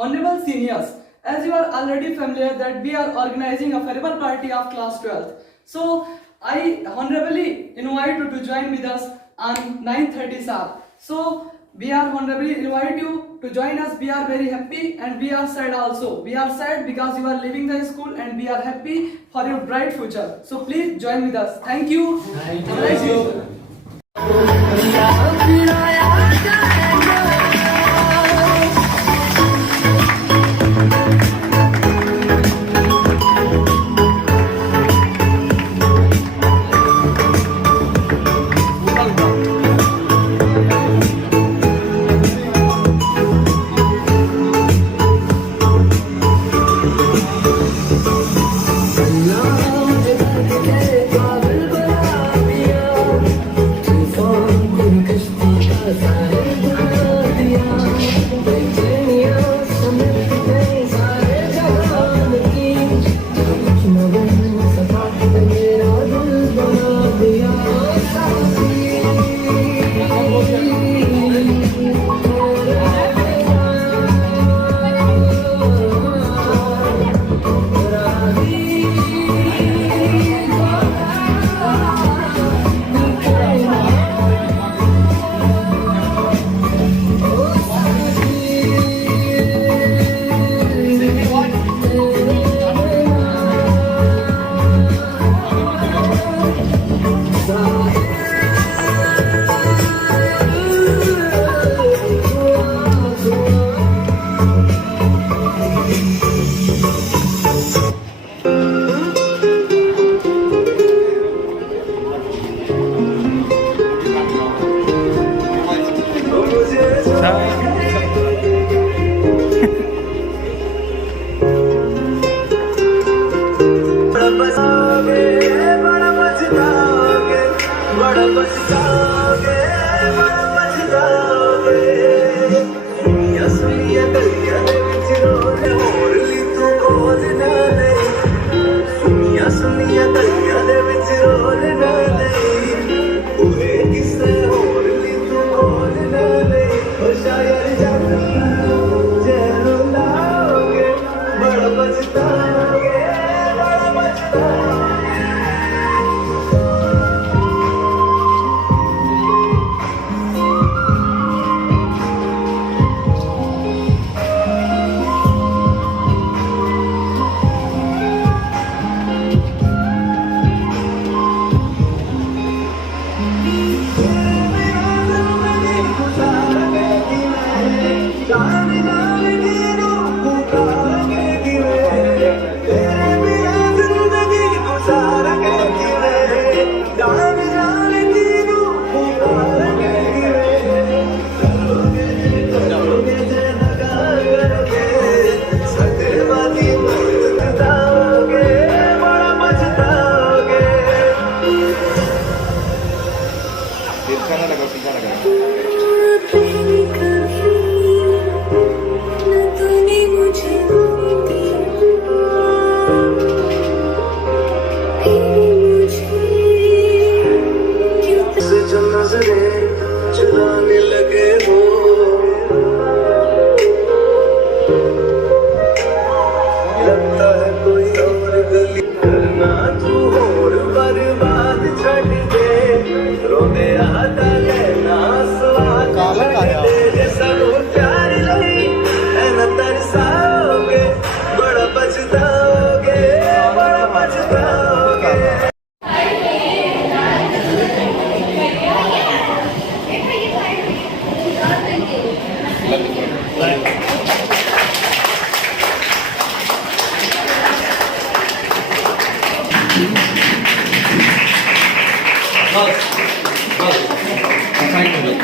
Honorable seniors, as you are already familiar that we are organizing a farewell party of class 12th. So I honorably invite you to join with us on 9:30 sharp. So we are honorably invite you to join us. We are very happy and we are sad also. We are sad because you are leaving the school and we are happy for your bright future. So please join with us. Thank you. Thank you.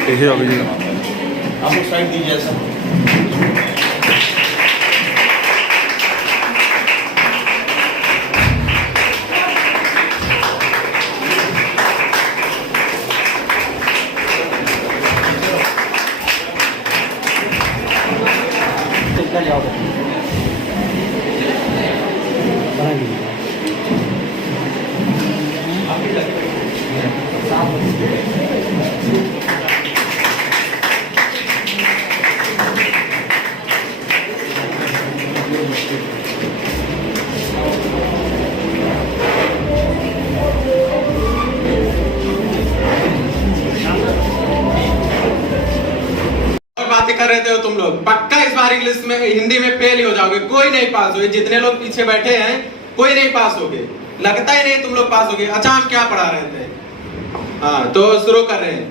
कैसे अभी आप लोग side दीजिए ऐसा और बातें कर रहे थे तुम लोग, पक्का इस बार इंग्लिश में हिंदी में फेल ही हो जाओगे, कोई नहीं पास होगे। जितने लोग पीछे बैठे हैं कोई नहीं पास होगे, लगता ही नहीं तुम लोग पास होगे। अच्छा हम क्या पढ़ा रहे थे? हाँ तो शुरू कर रहे हैं।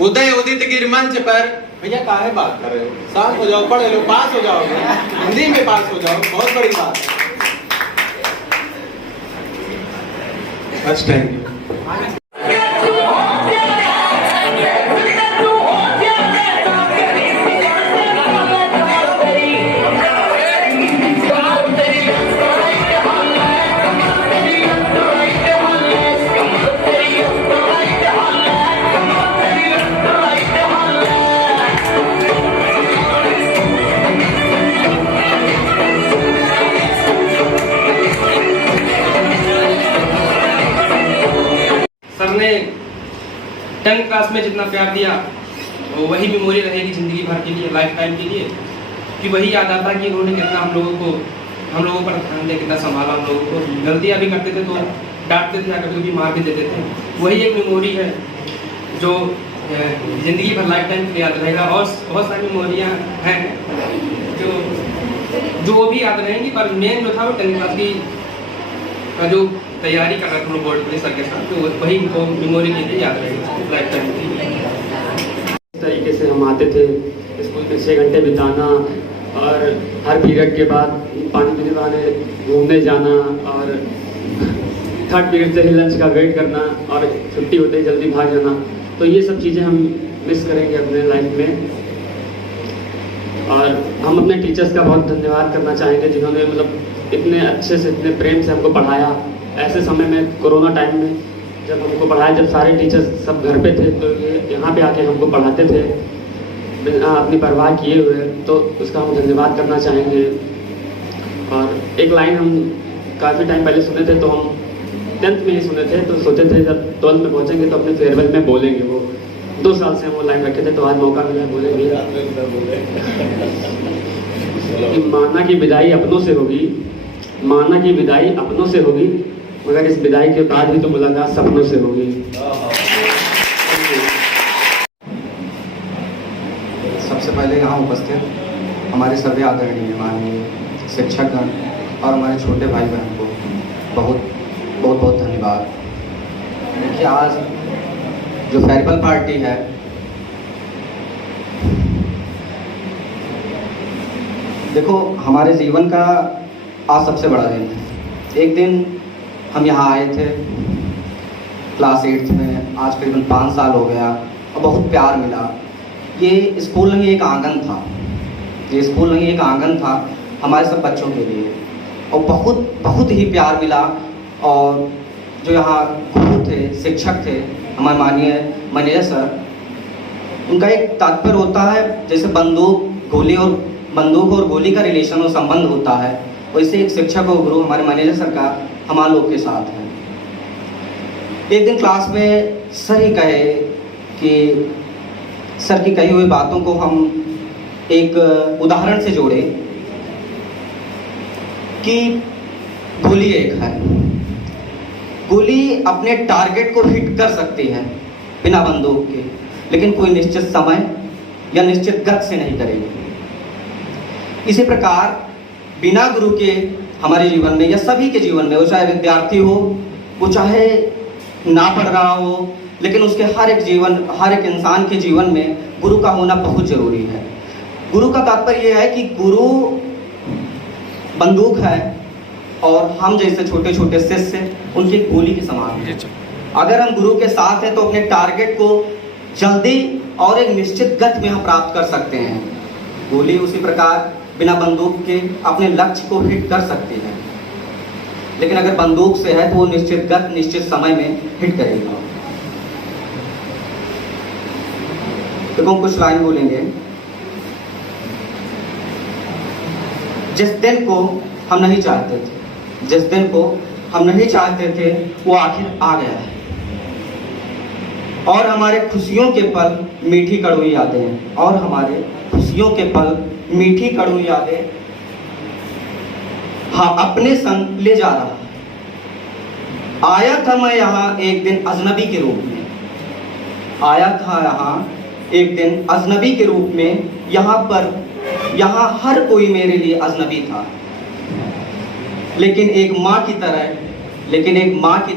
उदय उदित गिर मंच पर, भैया काहे बात कर रहे हो, शांत हो जाओ, पढ़ लो, पास हो जाओगे, हिंदी में पास हो जाओ, बहुत बड़ी बात है। अच्छा थैंक यू। सर ने 10th क्लास में जितना प्यार दिया वो वही मेमोरी रहेगी ज़िंदगी भर के लिए, लाइफ टाइम के लिए। कि वही याद आता है कि उन्होंने कितना हम लोगों पर ध्यान दिया, कितना संभाला हम लोगों को। गलतियाँ भी करते थे तो डांटते थे, कभी कभी मार भी देते थे। वही एक मेमोरी है जो ज़िंदगी भर लाइफ टाइम के लिए याद रहेगा। और बहुत सारी मेमोरियाँ हैं जो वो भी याद रहेंगी, पर मेन जो था वो 10th क्लास की का जो तैयारी कर रहा था हम बोर्ड पुलिस सर के साथ, तो वही इनको मेमोरी के लिए याद रहेगी लाइफ टाइम के लिए। इस तरीके से हम आते थे स्कूल में 6 घंटे बिताना, और हर पीरियड के बाद पानी पीने बहाने घूमने जाना, और 3rd पीरियड से ही लंच का वेट करना, और छुट्टी होते ही जल्दी भाग जाना। तो ये सब चीज़ें हम मिस करेंगे अपने लाइफ में। और हम अपने टीचर्स का बहुत धन्यवाद करना चाहेंगे जिन्होंने मतलब इतने अच्छे से, इतने प्रेम से हमको पढ़ाया। ऐसे समय में, कोरोना टाइम में जब हमको पढ़ाया, जब सारे टीचर्स सब घर पे थे, तो ये यहाँ पे आके हमको पढ़ाते थे बिना अपनी परवाह किए हुए, तो उसका हम धन्यवाद करना चाहेंगे। और एक लाइन हम काफ़ी टाइम पहले सुने थे, तो हम 10th में ही सुने थे, तो सोचे थे जब 12th में पहुँचेंगे तो अपने फेयरवेल में बोलेंगे। वो 2 साल से हम वो लाइन रखे थे, तो आज मौका मिला है बोलेंगे कि माना की विदाई अपनों से होगी, माना की विदाई अपनों से होगी, मगर इस विदाई के बाद भी तो मुलाकात सपनों से होगी। सबसे पहले यहाँ उपस्थित हमारे सभी आदरणीय माननीय शिक्षकगण और हमारे छोटे भाई बहन को बहुत बहुत बहुत धन्यवाद। देखिए आज जो फेयरवेल पार्टी है, देखो हमारे जीवन का आज सबसे बड़ा दिन है। एक दिन हम यहाँ आए थे क्लास 8th में, आज करीबन 5 साल हो गया और बहुत प्यार मिला। ये स्कूल नहीं एक आंगन था, ये स्कूल नहीं एक आंगन था हमारे सब बच्चों के लिए, और बहुत बहुत ही प्यार मिला। और जो यहाँ गुरु थे, शिक्षक थे, हमारे माननीय मैनेजर सर, उनका एक तात्पर्य होता है जैसे बंदूक और गोली का रिलेशन और संबंध होता है, वैसे एक शिक्षक और गुरु हमारे मैनेजर सर का हमारे लोग के साथ है। एक दिन क्लास में सर ही कहे कि सर की कही हुई बातों को हम एक उदाहरण से जोड़े कि गोली एक है, गोली अपने टारगेट को हिट कर सकती है बिना बंदूक के, लेकिन कोई निश्चित समय या निश्चित गति से नहीं करेगी। इसी प्रकार बिना गुरु के हमारे जीवन में या सभी के जीवन में, वो चाहे विद्यार्थी हो, वो चाहे ना पढ़ रहा हो, लेकिन उसके हर एक इंसान के जीवन में गुरु का होना बहुत जरूरी है। गुरु का तात्पर्य यह है कि गुरु बंदूक है और हम जैसे छोटे छोटे शिष्य उनकी गोली के समान हैं। अगर हम गुरु के साथ हैं तो अपने टारगेट को जल्दी और एक निश्चित गति में हम प्राप्त कर सकते हैं। गोली उसी प्रकार बिना बंदूक के अपने लक्ष्य को हिट कर सकती है, लेकिन अगर बंदूक से है तो वो निश्चित गति निश्चित समय में हिट करेगा। देखो हम कुछ लाइन बोलेंगे। जिस दिन को हम नहीं चाहते थे, जिस दिन को हम नहीं चाहते थे, वो आखिर आ गया है, और हमारे खुशियों के पल मीठी कड़वी यादें, और हमारे खुशियों के पल मीठी कड़वी यादें हाँ अपने संग ले जा रहा। आया था मैं यहाँ एक दिन अजनबी के रूप में, आया था यहाँ एक दिन अजनबी के रूप में। यहाँ हर कोई मेरे लिए अजनबी था, लेकिन एक माँ की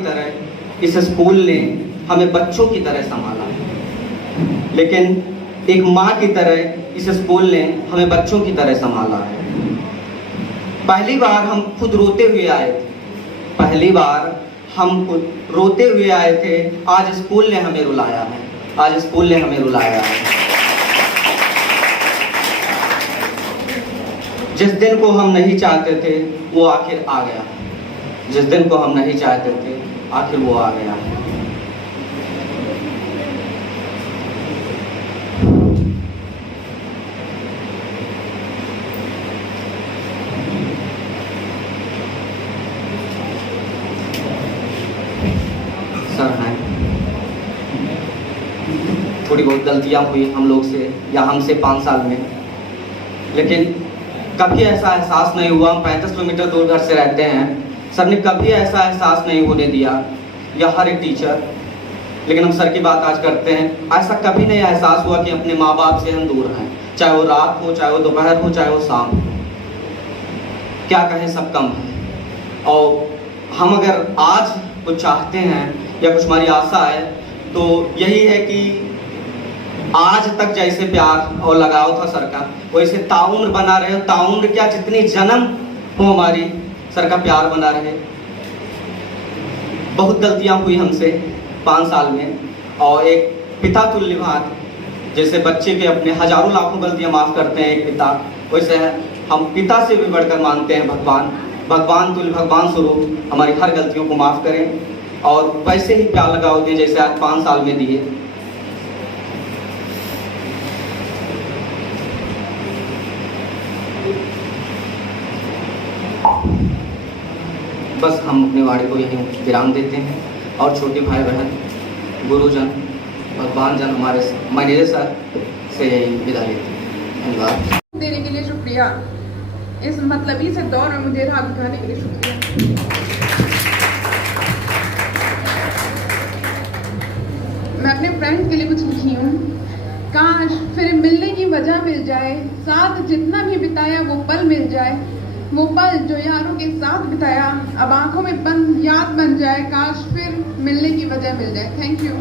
तरह इस स्कूल ने हमें बच्चों की तरह संभाला। लेकिन एक माँ की तरह इस स्कूल ने हमें बच्चों की तरह संभाला है। पहली बार हम खुद रोते हुए आए थे, आज स्कूल ने हमें रुलाया है। जिस दिन को हम नहीं चाहते थे वो आखिर आ गया। सर हैं, थोड़ी बहुत गलतियां हुई हम लोग से या हमसे 5 साल में, लेकिन कभी ऐसा एहसास नहीं हुआ। हम 35 किलोमीटर दूर घर से रहते हैं, सर ने कभी ऐसा एहसास नहीं होने दिया, या हर एक टीचर। लेकिन हम सर की बात आज करते हैं, ऐसा कभी नहीं एहसास हुआ कि अपने माँ बाप से हम दूर हैं, चाहे वो रात हो, चाहे वो दोपहर हो, चाहे वो शाम। क्या कहें, सब कम है। और हम अगर आज कुछ चाहते हैं या कुछ हमारी आशा है तो यही है कि आज तक जैसे प्यार और लगाव था सर का, वैसे ताउम्र बना रहे। ताउम्र क्या, जितनी जन्म हो हमारी, सर का प्यार बना रहे। बहुत गलतियां हुई हमसे 5 साल में, और एक पिता तुल्य भात, जैसे बच्चे के अपने हजारों लाखों गलतियां माफ़ करते हैं एक पिता, वैसे हम पिता से भी बढ़कर मानते हैं भगवान तुल्य, भगवान स्वरूप हमारी हर गलतियों को माफ़ करें, और वैसे ही प्यार लगाव दें जैसे आज 5 साल में दिए। बस हम अपने वाणी को यहीं विराम देते हैं, और छोटे भाई बहन, गुरुजन, भगवान जन, हमारे मैनेजर सर से यही विदा लेते हैं। धन्यवाद देने के लिए शुक्रिया। इस मतलबी से दौर में मुझे राह दिखाने के लिए शुक्रिया। मैं अपने फ्रेंड्स के लिए कुछ लिखी हूँ। काश फिर मिलने की वजह मिल जाए, साथ जितना भी बिताया वो पल मिल जाए, वो पल जो यारों के साथ बिताया अब आंखों में बंद याद बन जाए। काश फिर मिलने की वजह मिल जाए। Thank you.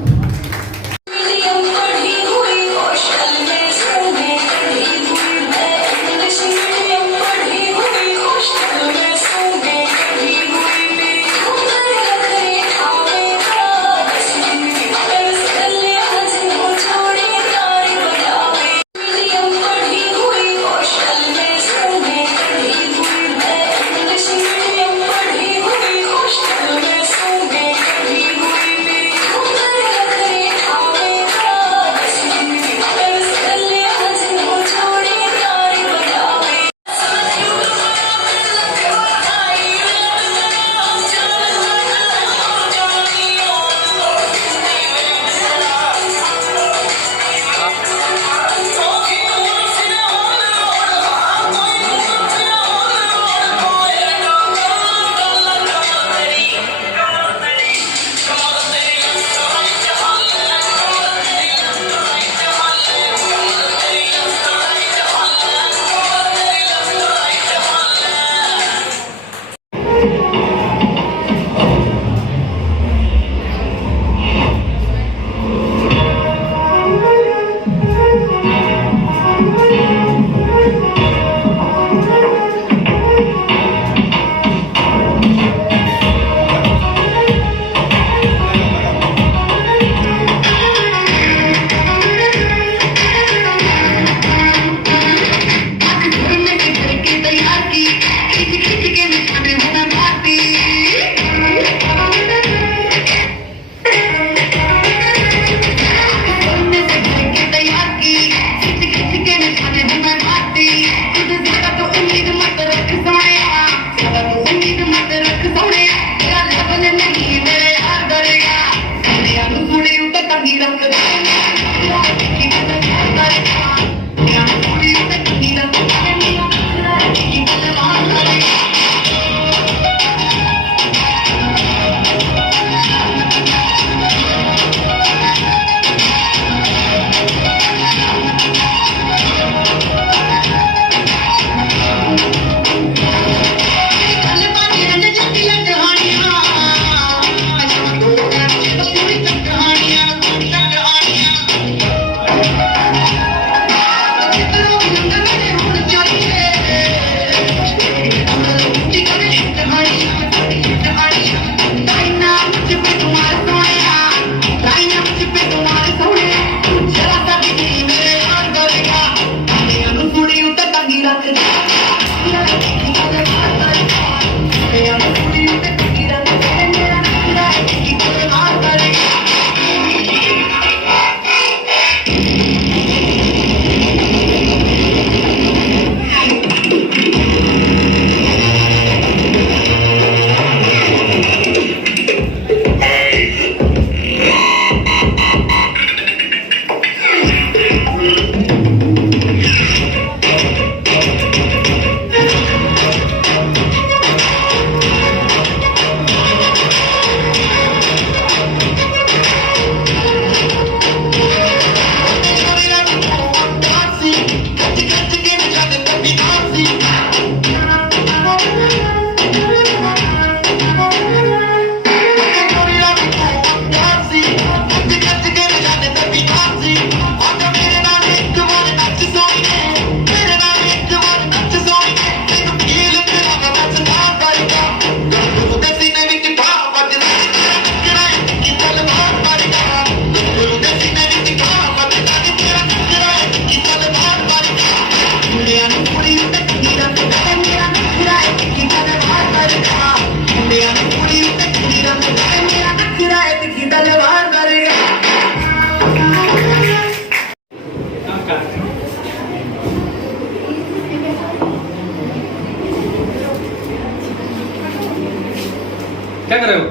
क्या कर रहे हो?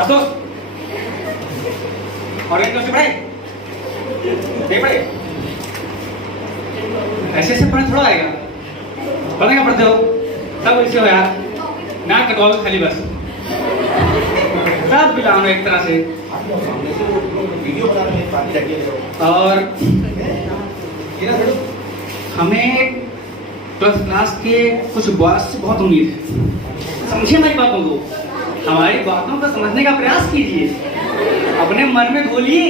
आशुतोष, ऑर्गेनिक केमिस्ट्री पढ़ाई? नहीं पढ़े? ऐसे ऐसे पढ़े थोड़ा आएगा। पढ़ने का पढ़ते हो सब ऐसे हो यार, नाक कटवाओगे खाली बस, सब बिलाओ एक तरह से। वीडियो बना रहे हैं, पानी रखिए। और हमें 12th क्लास के कुछ बॉयज से बहुत उम्मीद है। समझिए हमारी बातों को, हमारी बातों को समझने का प्रयास कीजिए, अपने मन में घोलिए।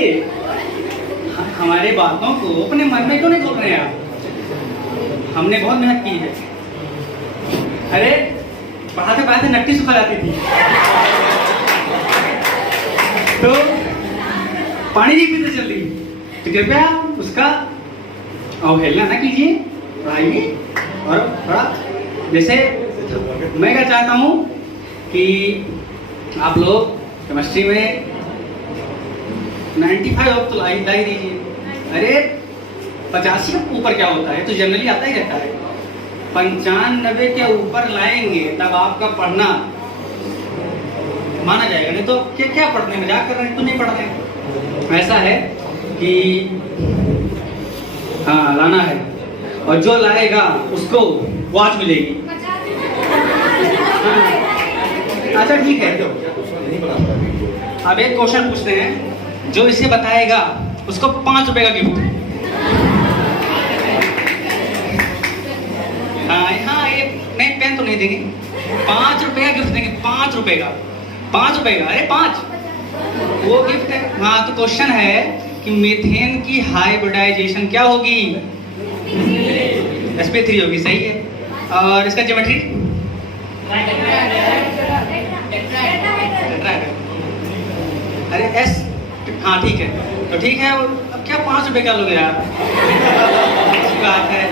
हमारे बातों को अपने मन में क्यों नहीं घोल रहे हैं आप? हमने बहुत मेहनत की है। अरे पढ़ाते पढ़ाते नट्टी सुखा जाती थी तो पानी नहीं पीते जल्दी, तो कृपया उसका अवहेलना ना कीजिए, पढ़ाइए। और थोड़ा जैसे मैं क्या चाहता हूँ कि आप लोग केमिस्ट्री में 95 अब तो ला ही दीजिए। अरे 85 के ऊपर क्या होता है तो जनरली आता ही रहता है। 95 के ऊपर लाएंगे तब आपका पढ़ना माना जाएगा, नहीं तो क्या क्या पढ़ने मजाक कर रहे हैं, तो नहीं पढ़ रहे। ऐसा है कि हाँ लाना है, और जो लाएगा उसको वॉच मिलेगी। हाँ। अच्छा ठीक है, अब एक क्वेश्चन पूछते हैं, जो इसे बताएगा उसको 5 रुपए का गिफ्ट। हाँ ये नहीं, पेन तो नहीं देंगे, 5 रुपए का गिफ्ट देंगे, 5 रुपए का, 5 रुपए का, अरे 5 वो गिफ्ट है। हाँ तो क्वेश्चन है कि मीथेन की हाइब्रिडाइजेशन क्या होगी? sp3 होगी, सही है। और इसका ज्योमेट्री अरे एस, हाँ ठीक है, तो ठीक है। अब क्या 5 रुपए का लोगे यार, अच्छी बात है।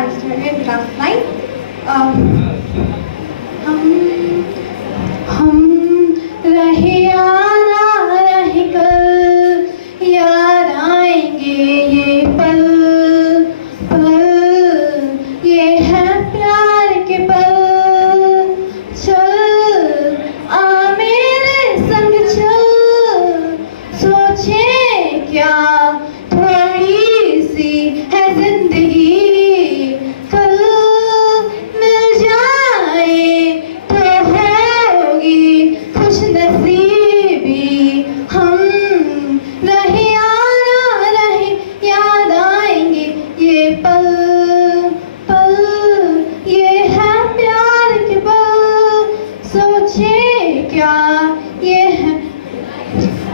I'll study class 9. हम रहे आना रहे कल, याद आएंगे ये पल पल, ये है प्यार के पल। चल आ मेरे संग चल, सोचे क्या थोड़ी सी है जिंदगी, कल मिल जाए तो होगी खुश नसीबी। हम रहे आना रहे, याद आएंगे ये पल पल, ये है प्यार के पल। सोचे क्या ये है,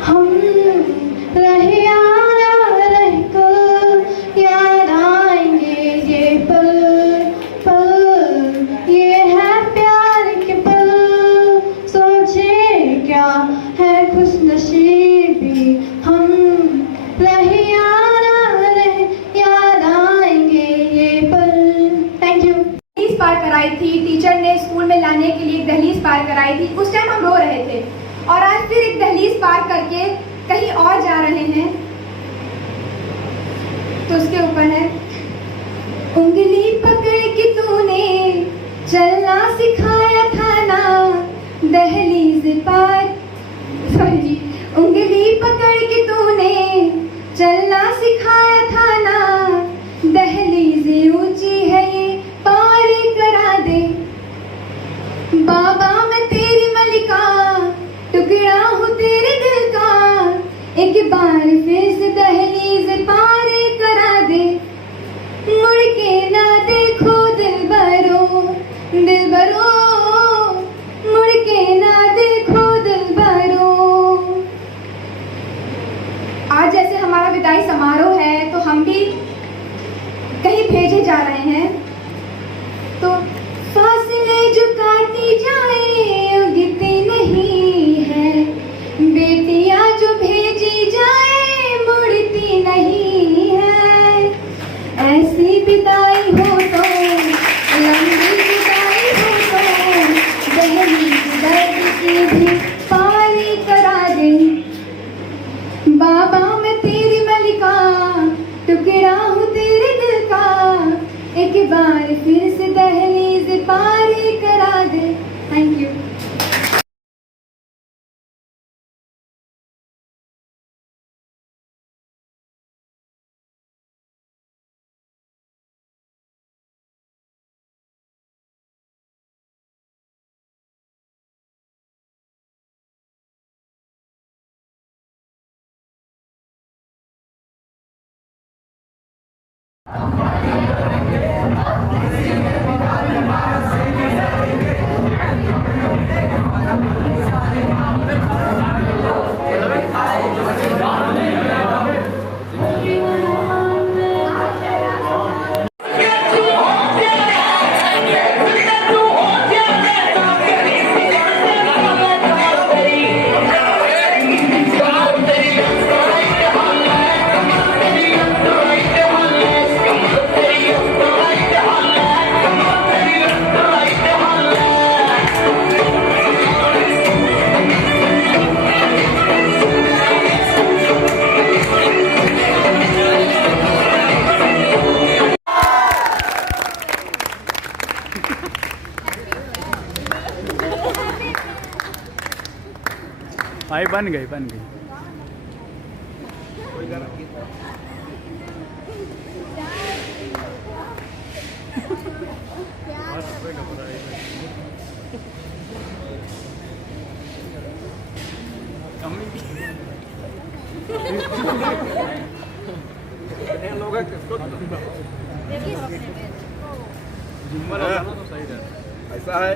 हम रहे आना रहे कल, याद आएंगे ये पल पल, ये है प्यार के पल। सोचे क्या है खुश नसीबी, हम रहे आना रहे, याद आएंगे ये पल। Thank you. दहलीज पार कराई थी, टीचर ने स्कूल में लाने के लिए एक दहलीज पार कराई थी। उस टाइम हम रो रहे थे और आज फिर एक दहलीज पार करके कहीं और जा रहे हैं। तो उसके ऊपर है, उंगली पकड़ के तूने चलना सिखाया था ना दहलीज पार, सॉरी, उंगली पकड़ के तूने चलना सिखाया था ना, दहलीज ऊंची है ये पार करा दे। बाबा मैं तेरी मलिका, टुकड़ा हूँ तेरे दिल का, एक बार फिर से दहलीज पार करा दे। मुड़ के ना देखो दिलबरो दिलबरो, मुड़ के ना देखो दिलबरो। आज जैसे हमारा विदाई समारोह है तो हम भी कहीं भेजे जा रहे हैं, तो फासले जो काटी जाए उगती नहीं है, बेटियां जो भेजी जाए मुड़ती नहीं है। ऐसी विदाई हो तो, लंबी विदाई हो तो, दहलीज दर्द की भी पार करा दे। बाबा मैं तेरी मलिका, टुकड़ा हूँ तेरे दिल का, एक बार फिर से दहलीज पार करा दे। Thank you. भाई बन गई बन गई। ऐसा है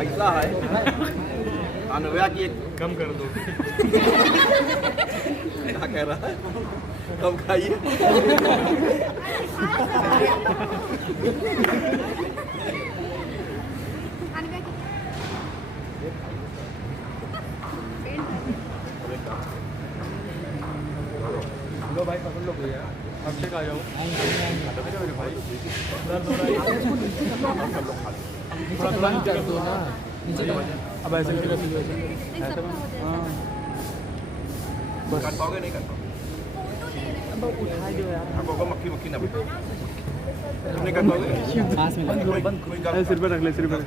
ऐसा है अनव्या की एक कम कर दो। क्या कह रहा है? कम खाइए। लो भाई पकड़ लो भैया, अभिषेक आ जाओ। मेरे भाई दर्द हो रहा है, थोड़ा थोड़ा नीचे कर दो ना। अब ऐसे करके ऐसे ऐसे हाँ बस। कर पाओगे नहीं कर पाओगे? अब उठा दो यार। आपको मक्खी मक्खी ना बैठे। तुम नहीं कर पाओगे? बंद सिर पे रख ले, सिर पे।